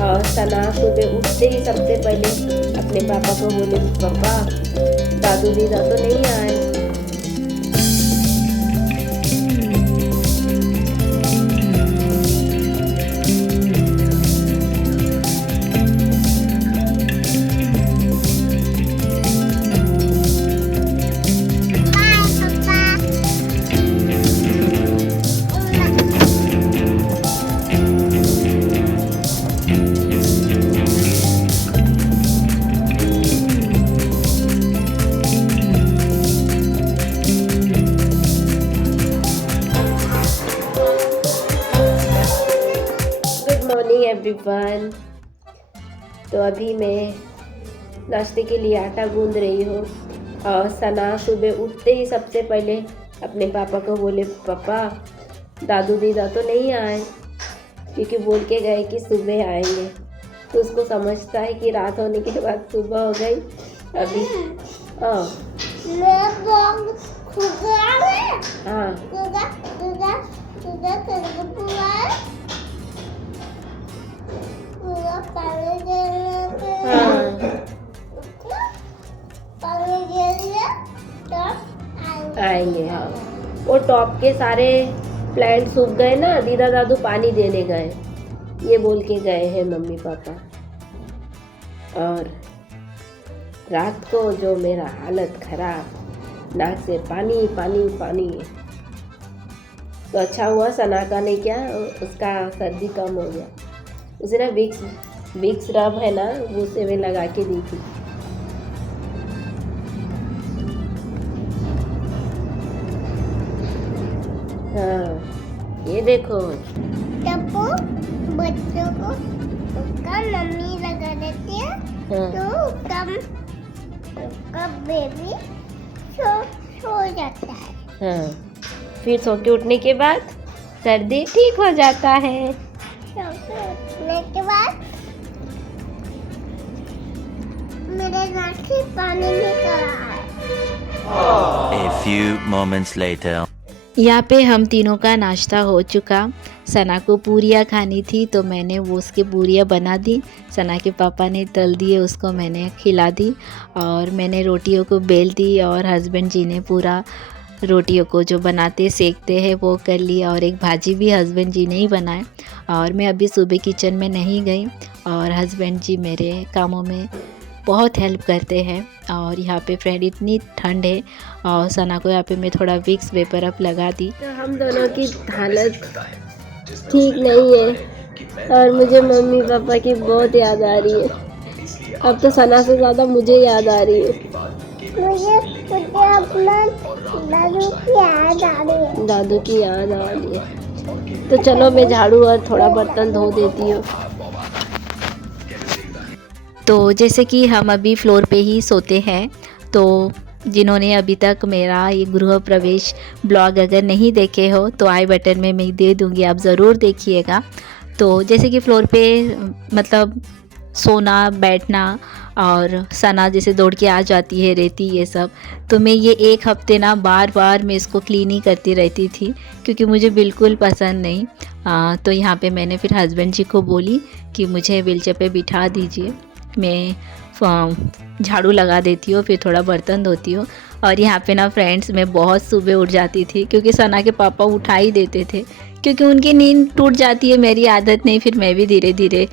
और सना सुबह उठते ही सबसे पहले अपने पापा को बोले, पापा दादू दीदा तो नहीं आए। Morning everyone. तो अभी मैं नाश्ते के लिए आटा गूंद रही हूँ और सना सुबह उठते ही सबसे पहले अपने पापा को बोले, पापा दादू दीदा तो नहीं आए, क्योंकि बोल के गए कि सुबह आएंगे। तो उसको समझता है कि रात होने के बाद सुबह हो गई। अभी हाँ आएंगे। हाँ, वो टॉप के सारे प्लांट सूख गए ना, दीदा दादू पानी देने गए, ये बोल के गए हैं मम्मी पापा। और रात को जो मेरा हालत खराब, नाक से पानी पानी पानी। तो अच्छा हुआ सना का नहीं, क्या उसका सर्दी कम हो गया। उसे ना विक्स रब है ना, वो से मैं लगा के दी थी। हाँ ये देखो, टप्पू बच्चों को उसका मम्मी लगा देती है। हाँ। तो उसका बेबी सो जाता है। हाँ, फिर सो के उठने के बाद सर्दी ठीक हो जाता है। सो के उठने के बाद मेरे नाक से पानी निकल रहा है। A few moments later. यहाँ पे हम तीनों का नाश्ता हो चुका। सना को पूरियाँ खानी थी तो मैंने वो उसके पूरियाँ बना दी। सना के पापा ने तल दिए, उसको मैंने खिला दी। और मैंने रोटियों को बेल दी और हस्बैंड जी ने पूरा रोटियों को जो बनाते सेकते हैं वो कर लिया। और एक भाजी भी हस्बैंड जी ने ही बनाए। और मैं अभी सुबह किचन में नहीं गई और हस्बैंड जी मेरे कामों में बहुत हेल्प करते हैं। और यहाँ पे फ्रेंड इतनी ठंड है और सना को यहाँ पे मैं थोड़ा विक्स वेपर अप लगा दी। तो हम दोनों की हालत ठीक नहीं है और मुझे मम्मी पापा की बहुत याद आ रही है। अब तो सना से ज़्यादा मुझे याद आ रही है। मुझे अपना दादू की याद आ रही है। दादू की याद आ रही है। तो चलो मैं झाड़ू और थोड़ा बर्तन धो देती हूँ। तो जैसे कि हम अभी फ्लोर पे ही सोते हैं, तो जिन्होंने अभी तक मेरा ये गृह प्रवेश ब्लॉग अगर नहीं देखे हो तो आई बटन में मैं दे दूँगी, आप ज़रूर देखिएगा। तो जैसे कि फ्लोर पे मतलब सोना बैठना और सना जैसे दौड़ के आ जाती है रेती ये सब, तो मैं ये एक हफ्ते ना बार बार मैं इसको क्लीन ही करती रहती थी क्योंकि मुझे बिल्कुल पसंद नहीं। तो यहाँ पे मैंने फिर हस्बैंड जी को बोली कि मुझे व्हीलचेयर पे बिठा दीजिए, मैं झाड़ू लगा देती हूँ, फिर थोड़ा बर्तन धोती हूँ। और यहाँ पे ना फ्रेंड्स मैं बहुत सुबह उठ जाती थी क्योंकि सना के पापा उठा ही देते थे, क्योंकि उनकी नींद टूट जाती है, मेरी आदत नहीं। फिर मैं भी धीरे धीरे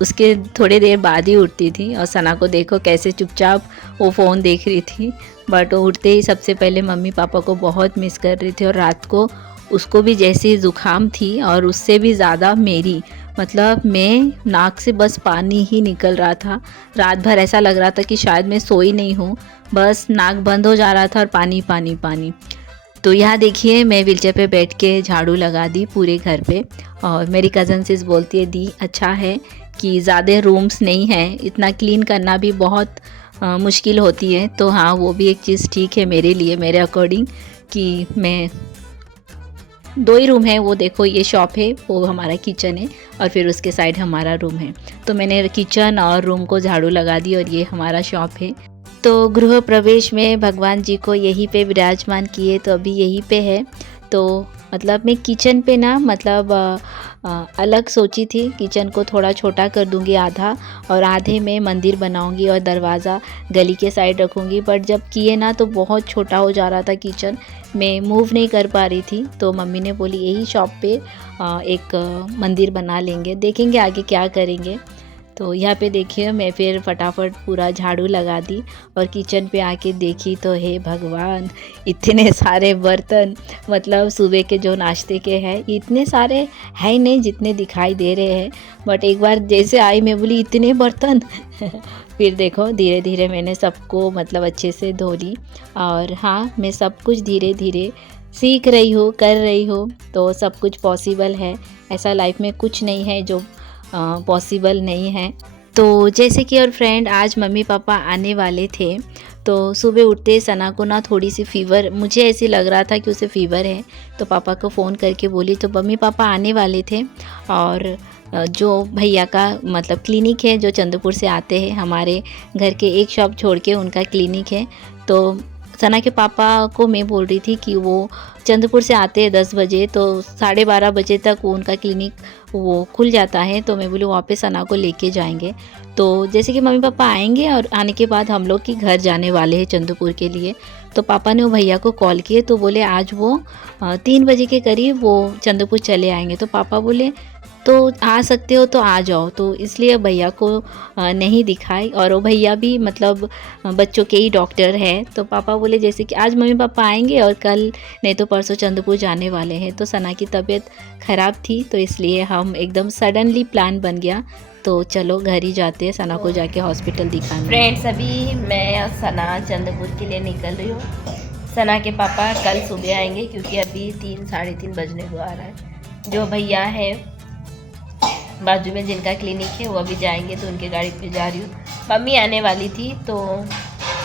उसके थोड़ी देर बाद ही उठती थी। और सना को देखो कैसे चुपचाप वो फ़ोन देख रही थी, बट वो उठते ही सबसे पहले मम्मी पापा को बहुत मिस कर रही थी। और रात को उसको भी जैसी ज़ुकाम थी और उससे भी ज़्यादा मेरी, मतलब मैं नाक से बस पानी ही निकल रहा था। रात भर ऐसा लग रहा था कि शायद मैं सोई नहीं हूँ, बस नाक बंद हो जा रहा था और पानी पानी पानी। तो यहाँ देखिए मैं व्हीलचेयर पे बैठ के झाड़ू लगा दी पूरे घर पे। और मेरी कज़न सिस बोलती है, दी अच्छा है कि ज़्यादा रूम्स नहीं हैं, इतना क्लीन करना भी बहुत मुश्किल होती है। तो हाँ, वो भी एक चीज़ ठीक है मेरे लिए, मेरे अकॉर्डिंग, कि मैं 2 ही रूम है। वो देखो ये शॉप है, वो हमारा किचन है और फिर उसके साइड हमारा रूम है। तो मैंने किचन और रूम को झाड़ू लगा दी और ये हमारा शॉप है। तो गृह प्रवेश में भगवान जी को यहीं पे विराजमान किए, तो अभी यहीं पे है। तो मतलब मैं किचन पे ना मतलब अलग सोची थी, किचन को थोड़ा छोटा कर दूंगी आधा, और आधे में मंदिर बनाऊंगी और दरवाज़ा गली के साइड रखूंगी। बट जब किए ना तो बहुत छोटा हो जा रहा था किचन, मैं मूव नहीं कर पा रही थी। तो मम्मी ने बोली यही शॉप पे एक मंदिर बना लेंगे, देखेंगे आगे क्या करेंगे। तो यहाँ पे देखिए मैं फिर फटाफट पूरा झाड़ू लगा दी और किचन पे आके देखी तो हे भगवान, इतने सारे बर्तन, मतलब सुबह के जो नाश्ते के हैं इतने सारे है ही नहीं जितने दिखाई दे रहे हैं। बट एक बार जैसे आई मैं बोली इतने बर्तन फिर देखो धीरे धीरे मैंने सबको मतलब अच्छे से धो ली। और हाँ, मैं सब कुछ धीरे धीरे सीख रही हूँ, कर रही हूँ, तो सब कुछ पॉसिबल है। ऐसा लाइफ में कुछ नहीं है जो पॉसिबल नहीं है। तो जैसे कि और फ्रेंड, आज मम्मी पापा आने वाले थे, तो सुबह उठते सना को ना थोड़ी सी फ़ीवर, मुझे ऐसे लग रहा था कि उसे फ़ीवर है। तो पापा को फ़ोन करके बोली, तो मम्मी पापा आने वाले थे। और जो भैया का मतलब क्लिनिक है जो चंद्रपुर से आते हैं, हमारे घर के एक शॉप छोड़ के उनका क्लिनिक है। तो सना के पापा को मैं बोल रही थी कि वो चंद्रपुर से आते हैं 10 बजे, तो 12:30 बजे तक वो उनका क्लिनिक वो खुल जाता है। तो मैं बोली वहाँ पे सना को लेके जाएंगे। तो जैसे कि मम्मी पापा आएंगे और आने के बाद हम लोग की घर जाने वाले हैं चंद्रपुर के लिए। तो पापा ने वो भैया को कॉल किए, तो बोले आज वो 3 बजे के करीब वो चंद्रपुर चले आएंगे। तो पापा बोले तो आ सकते हो तो आ जाओ। तो इसलिए भैया को नहीं दिखाई, और वो भैया भी मतलब बच्चों के ही डॉक्टर है। तो पापा बोले जैसे कि आज मम्मी पापा आएंगे और कल नहीं तो परसों चंद्रपुर जाने वाले हैं। तो सना की तबीयत ख़राब थी, तो इसलिए हम एकदम सडनली प्लान बन गया। तो चलो घर ही जाते हैं, सना को जाके हॉस्पिटल दिखाने। फ्रेंड्स, अभी मैं और सना चंद्रपुर के लिए निकल रही हूँ। सना के पापा कल सुबह आएंगे क्योंकि अभी 3 साढ़े 3 बजने को आ रहा है। जो भैया है बाजू में जिनका क्लिनिक है वो अभी जाएंगे, तो उनके गाड़ी पे जा रही हूँ। मम्मी आने वाली थी, तो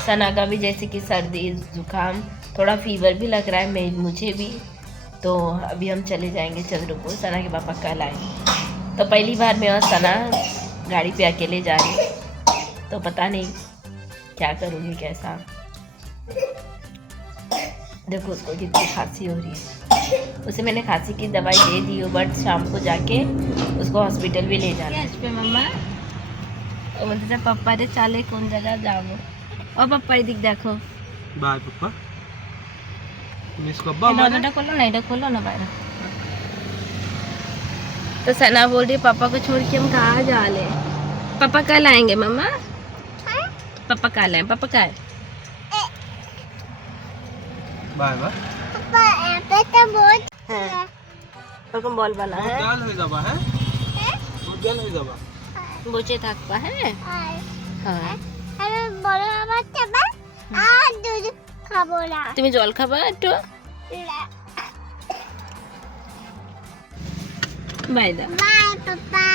सना का भी जैसे कि सर्दी जुकाम, थोड़ा फीवर भी लग रहा है मुझे भी। तो अभी हम चले जाएंगे चंद्रपुर, सना के पापा कल आएंगे। तो पहली बार मैं और सना गाड़ी पे अकेले जा रही हूँ, तो पता नहीं क्या करूँगी कैसा। देखो उसको कितनी खांसी हो रही है। उसे मैंने खांसी की दवाई दे दी हो, बट शाम को जाके उसको हॉस्पिटल भी ले जाना है। पे मम्मा बोलते पप्पा रे चाले कौन जगह जाओ, और पप्पा दिख देखो बाय पप्पा खोलो ना बाहर। तो सना बोल रही पापा को छोड़ के हम कहाँ जा ले। पापा कल आएंगे मम्मा, पापा कल आए, पापा कल बाय बाय पापा ऐसे तो बहुत पापा बॉल वाला है গাল হয়ে যাবা হ্যাঁ বহুত গাল হয়ে যাবা বসে থাকবা হ্যাঁ। হ্যাঁ আমি বড় আবার চাবা আর দুধ খাবো না। তুমি জল খাবা একটু, বাই দা বাই পাপা।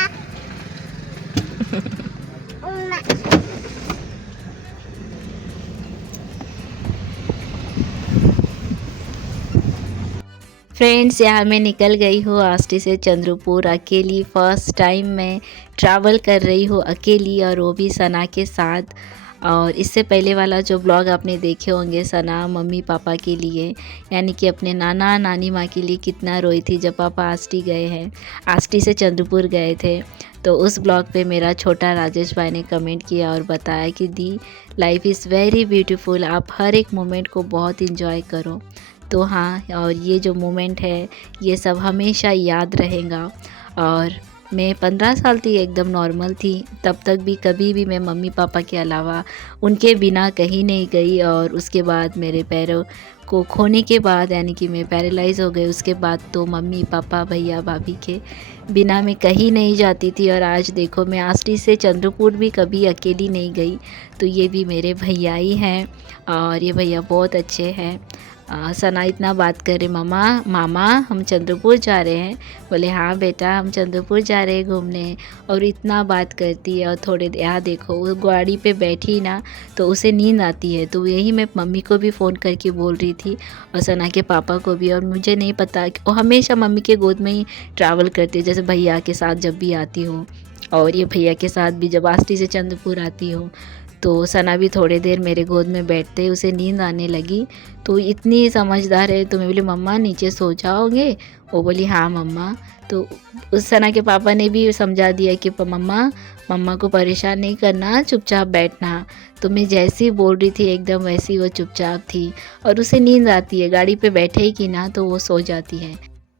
फ्रेंड्स, यहाँ मैं निकल गई हूँ आष्टी से चंद्रपुर अकेली। फ़र्स्ट टाइम मैं ट्रैवल कर रही हूँ अकेली, और वो भी सना के साथ। और इससे पहले वाला जो ब्लॉग आपने देखे होंगे सना मम्मी पापा के लिए, यानी कि अपने नाना नानी माँ के लिए कितना रोई थी जब पापा आष्टी गए हैं, आष्टी से चंद्रपुर गए थे। तो उस ब्लॉग पे मेरा छोटा राजेश भाई ने कमेंट किया और बताया कि दी लाइफ इज़ वेरी ब्यूटीफुल, आप हर एक मोमेंट को बहुत इंजॉय करो। तो हाँ, और ये जो मोमेंट है ये सब हमेशा याद रहेगा। और मैं 15 साल थी, एकदम नॉर्मल थी, तब तक भी कभी भी मैं मम्मी पापा के अलावा उनके बिना कहीं नहीं गई। और उसके बाद मेरे पैरों को खोने के बाद, यानी कि मैं पैरालाइज़ हो गई, उसके बाद तो मम्मी पापा भैया भाभी के बिना मैं कहीं नहीं जाती थी। और आज देखो मैं आष्टी से चंद्रपुर भी कभी अकेली नहीं गई। तो ये भी मेरे भैया ही हैं, और ये भैया बहुत अच्छे हैं। सना इतना बात करे, मामा हम चंद्रपुर जा रहे हैं। बोले हाँ बेटा हम चंद्रपुर जा रहे हैं घूमने, और इतना बात करती है। और थोड़े यहाँ देखो वो गाड़ी पे बैठी ना तो उसे नींद आती है। तो यही मैं मम्मी को भी फ़ोन करके बोल रही थी, और सना के पापा को भी। और मुझे नहीं पता, वो हमेशा मम्मी के गोद में ही ट्रैवल करती है, जैसे भैया के साथ जब भी आती हूँ, और ये भैया के साथ भी जब आष्टी से चंद्रपुर आती हूँ। तो सना भी थोड़ी देर मेरे गोद में बैठते उसे नींद आने लगी। तो इतनी समझदार है, तो मैं बोली मम्मा नीचे सो जाओगे, वो बोली हाँ मम्मा। तो उस सना के पापा ने भी समझा दिया कि मम्मा को परेशान नहीं करना, चुपचाप बैठना। तो मैं जैसी बोल रही थी एकदम वैसी वो चुपचाप थी, और उसे नींद आती है, गाड़ी पे बैठेगी ना तो वो सो जाती है।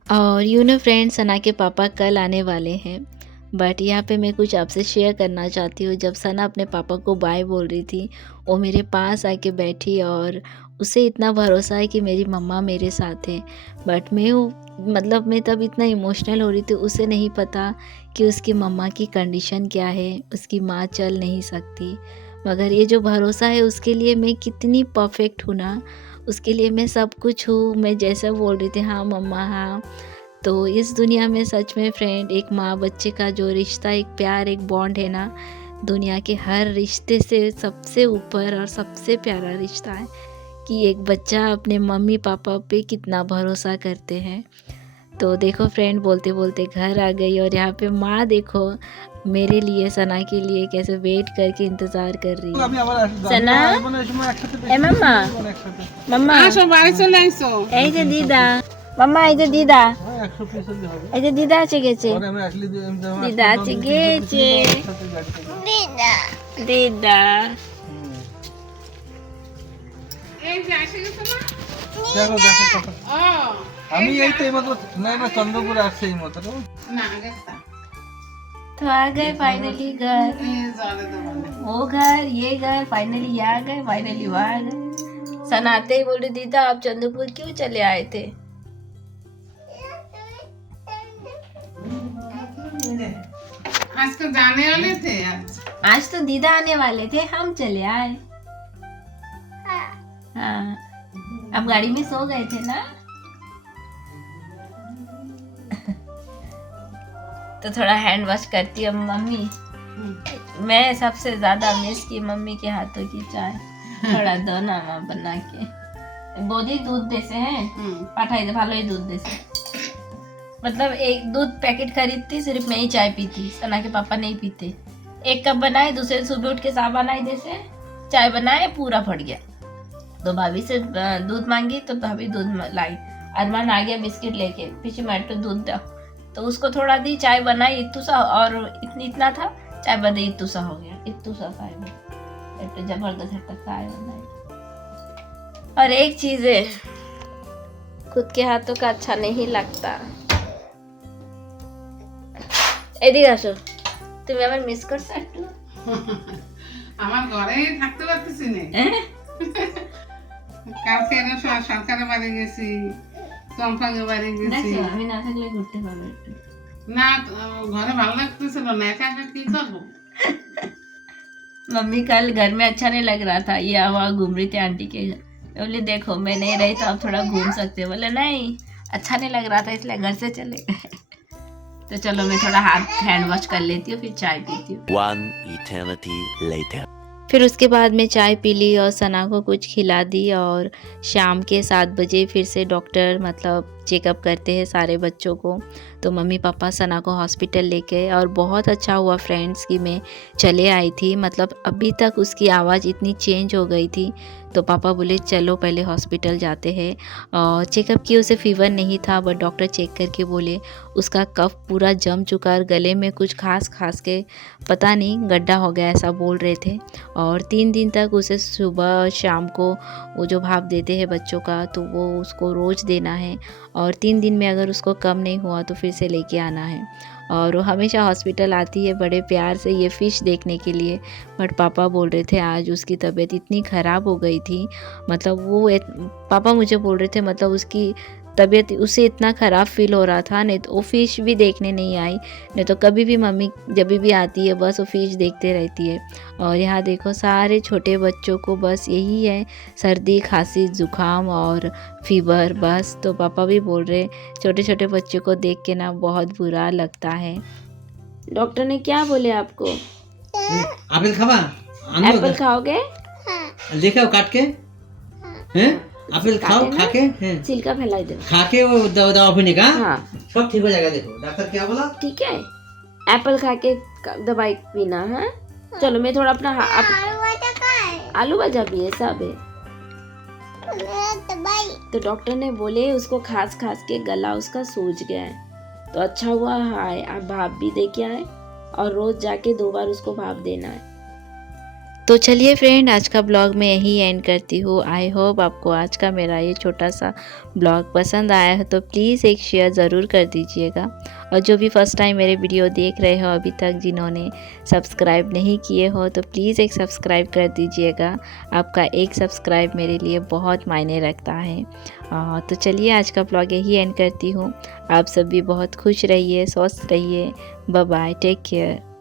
और फ्रेंड्स, सना के पापा कल आने वाले हैं, बट यहाँ पे मैं कुछ आपसे शेयर करना चाहती हूँ। जब सना अपने पापा को बाय बोल रही थी, वो मेरे पास आके बैठी और उसे इतना भरोसा है कि मेरी मम्मा मेरे साथ है। बट मैं तब इतना इमोशनल हो रही थी, उसे नहीं पता कि उसकी मम्मा की कंडीशन क्या है, उसकी माँ चल नहीं सकती। मगर ये जो भरोसा है उसके लिए मैं कितनी परफेक्ट हूँ ना, उसके लिए मैं सब कुछ हूँ। मैं जैसा बोल रही थी हाँ मम्मा हाँ। तो इस दुनिया में सच में फ्रेंड, एक माँ बच्चे का जो रिश्ता, एक प्यार, एक बॉन्ड है ना, दुनिया के हर रिश्ते से सबसे ऊपर और सबसे प्यारा रिश्ता है कि एक बच्चा अपने मम्मी पापा पे कितना भरोसा करते हैं। तो देखो फ्रेंड, बोलते बोलते घर आ गई, और यहाँ पे माँ देखो मेरे लिए, सना के लिए कैसे वेट करके इंतज़ार कर रही है। सना, ए मम्मा, मम्मा বাড়ি চলে আইছো এই যে দিদা, মাম্মা এই যে দিদা, এই যে দিদা আছে গেছে, দিদা আছে গেছে, দিদা এই যে আসে গেছো না দেখো দেখো কত। ও আমি এই তো এইমাত্র না চন্দ্রপুর আসছে এইমাত্র। না গেছা तो आ गए फाइनली घर, এই জলে দেবো वो घर ये घर, फाइनली आ गए, फाइनली वहाँ आ गए। सना आते ही बोल रही दीदा आप चंद्रपुर क्यों चले आए थे? আজকে জানে वाले थे आज तो दीदा आने वाले थे, हम चले आए। हाँ, अब गाड़ी में सो गए थे ना। तो थोड़ा हैंड वॉश करती है मम्मी। मैं सबसे ज्यादा मिस की मम्मी के हाथों की चाय, थोड़ा दो ना माँ बना के। बोधी दूध देसे हैं, पाठाई दे भालो ही दूध देसे। मतलब एक दूध पैकेट खरीदती, सिर्फ मैं ही चाय पीती, सना के पापा नहीं पीते। एक कप बनाए, दूसरे दिन सुबह उठ के साबुन आई जैसे चाय बनाए, पूरा फट गया। तो भाभी से दूध मांगी तो भाभी दूध लाई। अरमान आ गया बिस्किट लेके, पीछे मैट दूध दो, तो उसको थोड़ा दी, चाय बनाई इतू सा, और इतना था, चाय बनी इतू सा हो गया, इतू सा चाय बना, तो जबरदस्त है चाय बनाई। और एक चीज है, खुद के हाथों का अच्छा नहीं लगता। এদিকে আসো, তুমি আমার মিস করছো একটু? আমার ঘরেই থাকতে পারতেছি না কালকে এনে সরকারের বাড়ি গেছি, চম্পাঙ্গের বাড়ি গেছি। আমি না থাকলে ঘুরতে পারবো একটু না, ঘরে ভালো লাগতেছিল না, একা একা কি করবো। मम्मी कल घर में अच्छा नहीं लग रहा था, ये हवा घूम रही थी आंटी के घर। मैं बोली देखो मैं नहीं रही तो आप थोड़ा घूम सकते हो। बोले नहीं अच्छा नहीं लग रहा था इसलिए घर से चले गए। तो चलो मैं थोड़ा हाथ हैंड वॉश कर लेती हूँ, फिर चाय पीती हूँ। One eternity later. फिर उसके बाद मैं चाय पी ली और सना को कुछ खिला दी, और शाम के 7 बजे फिर से डॉक्टर चेकअप करते हैं सारे बच्चों को। तो मम्मी पापा सना को हॉस्पिटल लेके गए, और बहुत अच्छा हुआ फ्रेंड्स कि मैं चले आई थी। अभी तक उसकी आवाज़ इतनी चेंज हो गई थी, तो पापा बोले चलो पहले हॉस्पिटल जाते हैं। और चेकअप किए, उसे फीवर नहीं था, बट डॉक्टर चेक करके बोले उसका कफ पूरा जम चुका, और गले में कुछ खास के पता नहीं गड्ढा हो गया, ऐसा बोल रहे थे। और 3 दिन तक उसे सुबह शाम को वो जो भाप देते हैं बच्चों का, तो वो उसको रोज़ देना है, और 3 दिन में अगर उसको कम नहीं हुआ तो फिर से लेके आना है। और वो हमेशा हॉस्पिटल आती है बड़े प्यार से ये फ़िश देखने के लिए। बट पापा बोल रहे थे आज उसकी तबीयत इतनी ख़राब हो गई थी, पापा मुझे बोल रहे थे उसकी तबीयत उसे इतना ख़राब फील हो रहा था, नहीं तो वो फ़िश भी देखने नहीं आई, नहीं तो कभी भी मम्मी जब भी आती है बस वो फ़िश देखते रहती है। और यहाँ देखो सारे छोटे बच्चों को बस यही है, सर्दी खांसी ज़ुकाम और फीवर बस। तो पापा भी बोल रहे छोटे छोटे बच्चों को देख के ना बहुत बुरा लगता है। डॉक्टर ने क्या बोले आपको? আপেল খাবা? एप्पल खाओगे? लेके काट के हैं? আপেল খাও, खा के हैं, छिलका फैलाई दो, खा के वो दवा पीने का हाँ सब ठीक हो जाएगा। देखो डॉक्टर क्या बोला, ठीक है। एप्पल खा के दवाई पीना है। चलो मैं थोड़ा अपना आलू भजा भी है सब है। तो डॉक्टर ने बोले उसको खास के गला उसका सूज गया है, तो अच्छा हुआ आए, आप भाप भी दे के आए और रोज़ जाके 2 बार उसको भाप देना है। तो चलिए फ्रेंड, आज का ब्लॉग मैं यही एंड करती हूँ। आई होप आपको आज का मेरा ये छोटा सा ब्लॉग पसंद आया है, तो प्लीज़ एक शेयर ज़रूर कर दीजिएगा। और जो भी फर्स्ट टाइम मेरे वीडियो देख रहे हो अभी तक, जिन्होंने सब्सक्राइब नहीं किए हो, तो प्लीज़ एक सब्सक्राइब कर दीजिएगा। आपका एक सब्सक्राइब मेरे लिए बहुत मायने रखता है। तो चलिए आज का ब्लॉग यही एंड करती हूँ। आप सब भी बहुत खुश रहिए, स्वस्थ रहिए। Bye bye, take care.